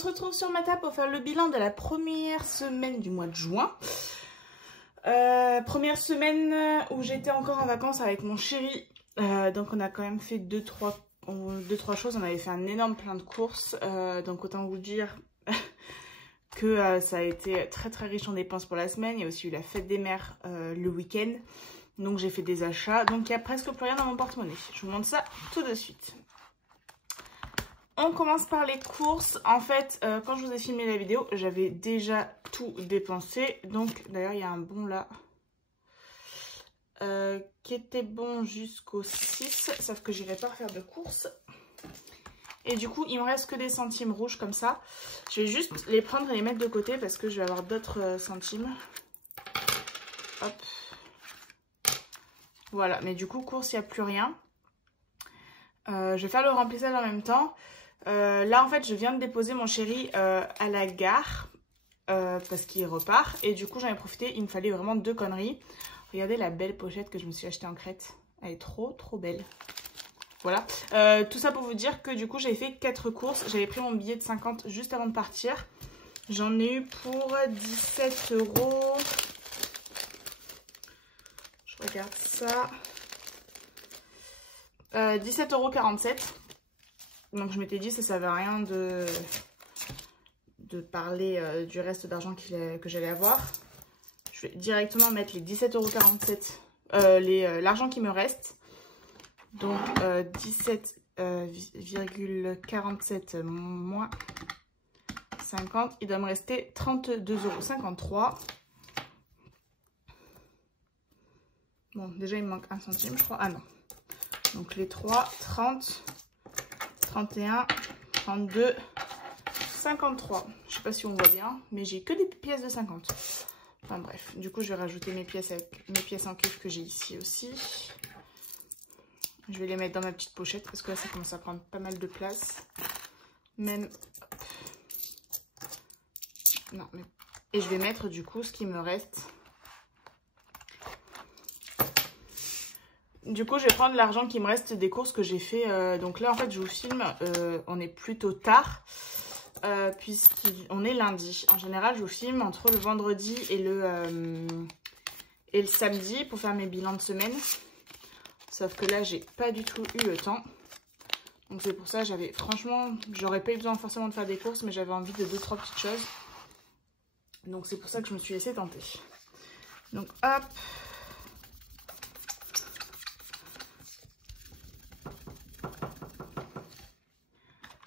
se retrouve sur ma table pour faire le bilan de la première semaine du mois de juin. Première semaine où j'étais encore en vacances avec mon chéri. Donc on a quand même fait deux, trois choses. On avait fait un énorme plein de courses. Donc autant vous dire que ça a été très très riche en dépenses pour la semaine. Il y a aussi eu la fête des mères le week-end. Donc j'ai fait des achats. Donc il n'y a presque plus rien dans mon porte-monnaie. Je vous montre ça tout de suite. On commence par les courses. En fait, quand je vous ai filmé la vidéo, j'avais déjà tout dépensé. Donc, d'ailleurs, il y a un bon là qui était bon jusqu'au 6. Sauf que j'irai pas faire de courses. Et du coup, il me reste que des centimes rouges comme ça. Je vais juste les prendre et les mettre de côté parce que je vais avoir d'autres centimes. Hop. Voilà. Mais du coup, courses, il n'y a plus rien. Je vais faire le remplissage en même temps. Là en fait je viens de déposer mon chéri à la gare parce qu'il repart et du coup j'en ai profité, il me fallait vraiment deux conneries. Regardez la belle pochette que je me suis achetée en Crète, elle est trop belle. Voilà, tout ça pour vous dire que du coup j'ai fait 4 courses, j'avais pris mon billet de 50 juste avant de partir. J'en ai eu pour 17 €. Je regarde ça. 17,47 €. Donc je m'étais dit ça servait à rien de parler du reste d'argent que j'allais avoir. Je vais directement mettre les 17,47 €, l'argent qui me reste. Donc 17,47 moins 50, il doit me rester 32,53 €. Bon, déjà il me manque un centime je crois. Ah non. Donc les 3, 30... 31, 32, 53. Je sais pas si on voit bien, mais j'ai que des pièces de 50. Enfin bref, du coup je vais rajouter mes pièces avec mes pièces en cuivre que j'ai ici aussi. Je vais les mettre dans ma petite pochette parce que là ça commence à prendre pas mal de place. Même. Hop. Non, mais. Et je vais mettre du coup ce qui me reste. Du coup, je vais prendre l'argent qui me reste des courses que j'ai fait. Donc là, en fait, je vous filme. On est plutôt tard. Puisqu'on est lundi. En général, je vous filme entre le vendredi et le samedi pour faire mes bilans de semaine. Sauf que là, j'ai pas du tout eu le temps. Donc c'est pour ça, franchement, j'aurais pas eu besoin forcément de faire des courses, mais j'avais envie de 2-3 petites choses. Donc c'est pour ça que je me suis laissée tenter. Donc hop.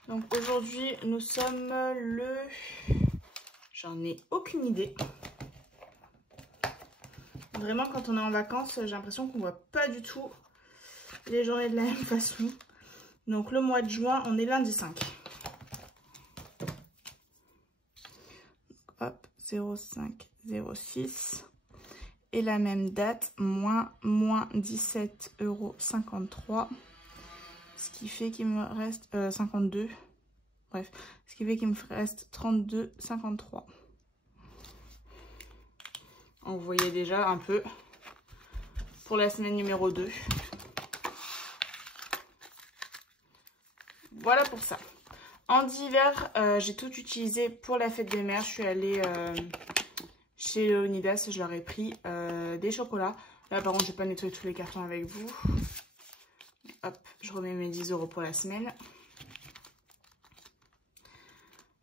Donc aujourd'hui, nous sommes le... J'en ai aucune idée. Vraiment, quand on est en vacances, j'ai l'impression qu'on voit pas du tout les journées de la même façon. Donc le mois de juin, on est lundi 5. Hop, 05, 06. Et la même date, moins 17,53 €. Ce qui fait qu'il me reste 52. Bref, ce qui fait qu'il me reste 32,53. On voyait déjà un peu pour la semaine numéro 2. Voilà pour ça. En d'hiver, j'ai tout utilisé pour la fête des mères. Je suis allée chez Leonidas, je leur ai pris des chocolats. Là par contre, je vais pas nettoyer tous les cartons avec vous. Hop, je remets mes 10 € pour la semaine.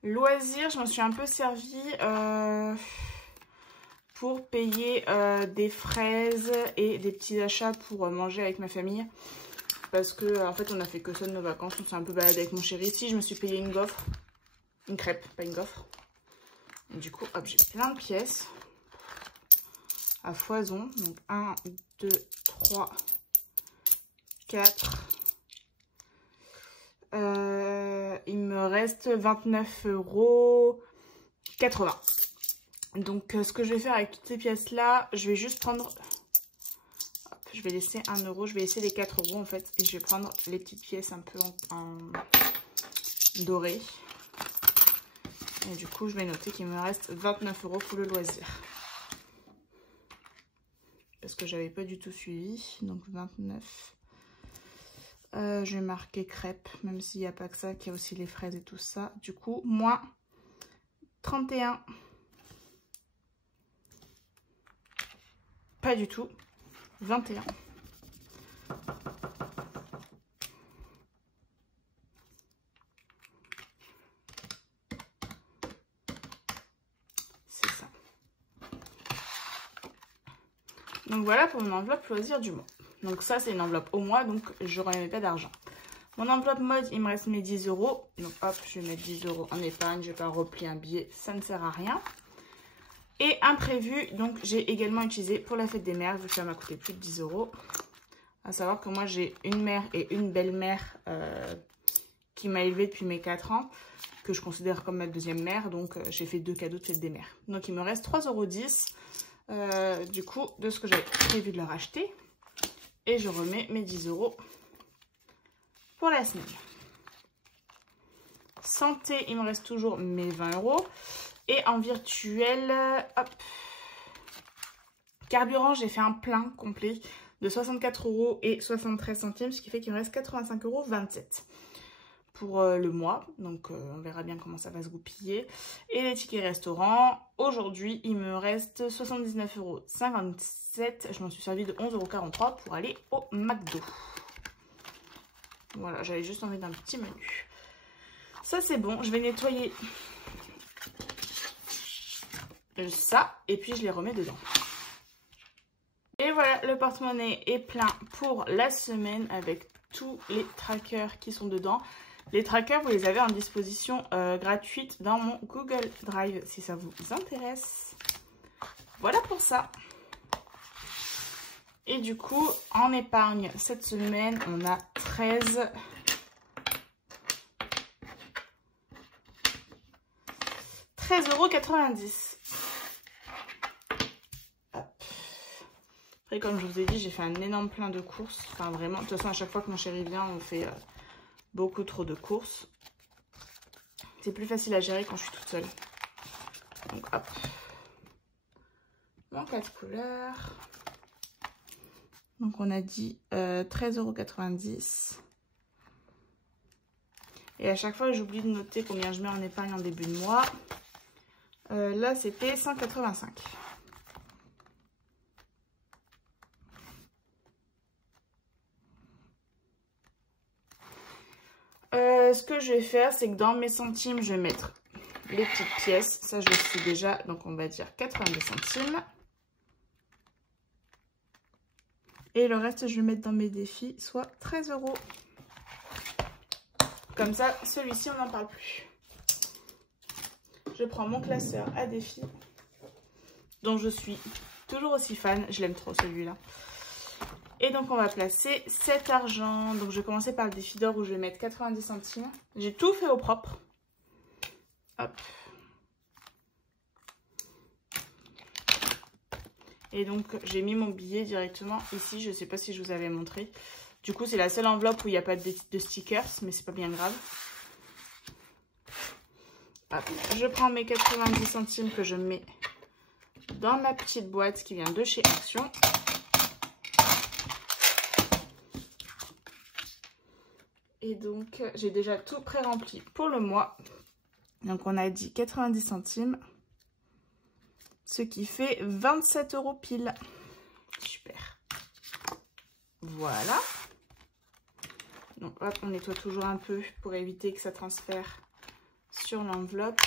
Loisirs, je m'en suis un peu servi pour payer des fraises et des petits achats pour manger avec ma famille. Parce que en fait, on a fait que ça de nos vacances. On s'est un peu baladé avec mon chéri. Ici, je me suis payé une gaufre. Une crêpe, pas une gaufre. Et du coup, hop, j'ai plein de pièces à foison. Donc 1, 2, 3, 4. Il me reste 29,80 €. Donc ce que je vais faire avec toutes ces pièces là, je vais juste prendre, hop, je vais laisser 1 €, je vais laisser les 4 € en fait, et je vais prendre les petites pièces un peu en doré. Et du coup je vais noter qu'il me reste 29 € pour le loisir. Parce que j'avais pas du tout suivi, donc 29. Je vais marquer crêpes, même s'il n'y a pas que ça, qu'il y a aussi les fraises et tout ça. Du coup, moins 31. Pas du tout. 21. C'est ça. Donc voilà pour mon enveloppe loisir du mois. Donc ça c'est une enveloppe au mois, donc je remets pas d'argent. Mon enveloppe mode, il me reste mes 10 €. Donc hop, je vais mettre 10 € en épargne. Je vais pas replier un billet, ça ne sert à rien. Et imprévu, donc j'ai également utilisé pour la fête des mères, vu que ça m'a coûté plus de 10 €. À savoir que moi j'ai une mère et une belle-mère qui m'a élevée depuis mes 4 ans, que je considère comme ma deuxième mère. Donc j'ai fait 2 cadeaux de fête des mères. Donc il me reste 3,10 € du coup de ce que j'avais prévu de leur acheter. Et je remets mes 10 € pour la semaine. Santé, il me reste toujours mes 20 €. Et en virtuel, hop, carburant, j'ai fait un plein complet de 64,73 €, ce qui fait qu'il me reste 85,27 € pour le mois. Donc, on verra bien comment ça va se goupiller. Et les tickets restaurant, aujourd'hui, il me reste 79,57 €. Je m'en suis servi de 11,43 € pour aller au McDo. Voilà, j'avais juste envie d'un petit menu. Ça, c'est bon. Je vais nettoyer ça et puis je les remets dedans. Et voilà, le porte-monnaie est plein pour la semaine avec tous les trackers qui sont dedans. Les trackers, vous les avez en disposition gratuite dans mon Google Drive si ça vous intéresse. Voilà pour ça. Et du coup, en épargne, cette semaine, on a 13,90 €. Après, comme je vous ai dit, j'ai fait un énorme plein de courses. Enfin, vraiment, de toute façon, à chaque fois que mon chéri vient, on fait beaucoup trop de courses. C'est plus facile à gérer quand je suis toute seule. Donc, hop. Mon 4 couleurs. Donc, on a dit 13,90 €. Et à chaque fois, j'oublie de noter combien je mets en épargne en début de mois. Là, c'était 185 €. Ce que je vais faire, c'est que dans mes centimes, je vais mettre les petites pièces. Ça, je le sais déjà. Donc, on va dire 82 centimes. Et le reste, je vais mettre dans mes défis, soit 13 €. Comme ça, celui-ci, on n'en parle plus. Je prends mon classeur à défis, dont je suis toujours aussi fan. Je l'aime trop, celui-là. Et donc, on va placer cet argent. Donc, je vais commencer par le défi d'or où je vais mettre 90 centimes. J'ai tout fait au propre. Hop. Et donc, j'ai mis mon billet directement ici. Je ne sais pas si je vous avais montré. Du coup, c'est la seule enveloppe où il n'y a pas de stickers, mais c'est pas bien grave. Hop. Je prends mes 90 centimes que je mets dans ma petite boîte qui vient de chez Action. Et donc, j'ai déjà tout pré-rempli pour le mois. Donc, on a dit 90 centimes. Ce qui fait 27 € pile. Super. Voilà. Donc, hop, on nettoie toujours un peu pour éviter que ça transfère sur l'enveloppe.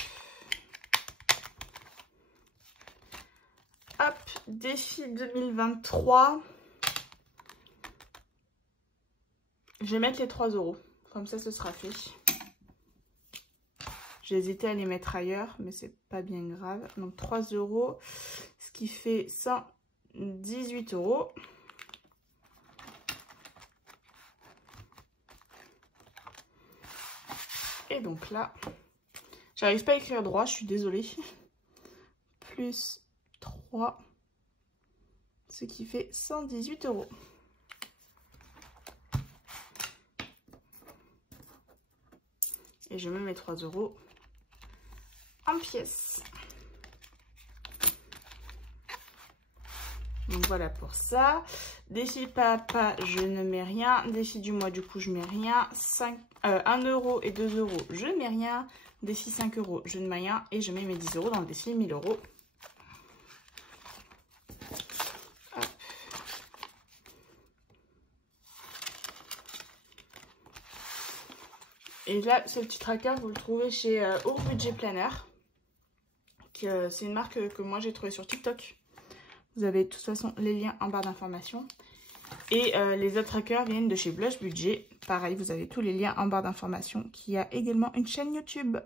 Hop, défi 2023. Je vais mettre les 3 €. Comme ça, ce sera fait. J'ai hésité à les mettre ailleurs, mais c'est pas bien grave. Donc 3 €, ce qui fait 118 €. Et donc là, j'arrive pas à écrire droit, je suis désolée. Plus 3, ce qui fait 118 €. Et je mets mes 3 € en pièces. Donc voilà pour ça. Défi papa, je ne mets rien. Défi du mois, du coup, je mets rien. 1 euro et 2 euros, je mets rien. Défi 5 euros, je ne mets rien. Et je mets mes 10 euros dans le défi 1000 euros. Hop. Et là, ce petit tracker, vous le trouvez chez Our Budget Planner. C'est une marque que moi j'ai trouvée sur TikTok. Vous avez de toute façon les liens en barre d'informations. Et les autres trackers viennent de chez Blush Budget. Pareil, vous avez tous les liens en barre d'informations. Qui a également une chaîne YouTube.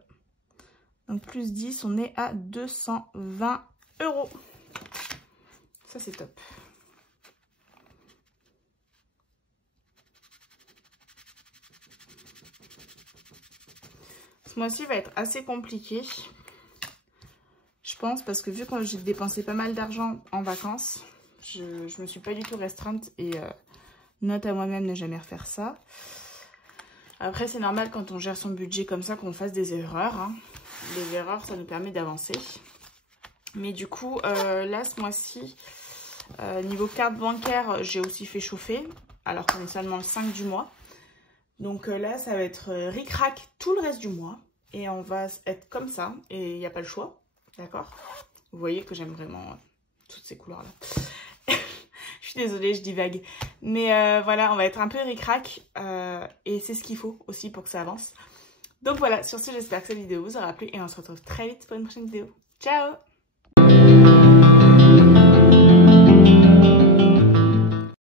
Donc plus 10, on est à 220 euros. Ça c'est top. Ce mois-ci va être assez compliqué. Je pense parce que vu que j'ai dépensé pas mal d'argent en vacances, je me suis pas du tout restreinte et note à moi-même ne jamais refaire ça. Après c'est normal quand on gère son budget comme ça qu'on fasse des erreurs. Hein. Les erreurs ça nous permet d'avancer. Mais du coup là ce mois-ci, niveau carte bancaire j'ai aussi fait chauffer alors qu'on est seulement le 5 du mois. Donc là ça va être ric-rac tout le reste du mois et on va être comme ça et il n'y a pas le choix. D'accord? Vous voyez que j'aime vraiment toutes ces couleurs-là. Je suis désolée, je divague. Mais voilà, on va être un peu ric-rac. Et c'est ce qu'il faut aussi pour que ça avance. Donc voilà, sur ce, j'espère que cette vidéo vous aura plu. Et on se retrouve très vite pour une prochaine vidéo. Ciao!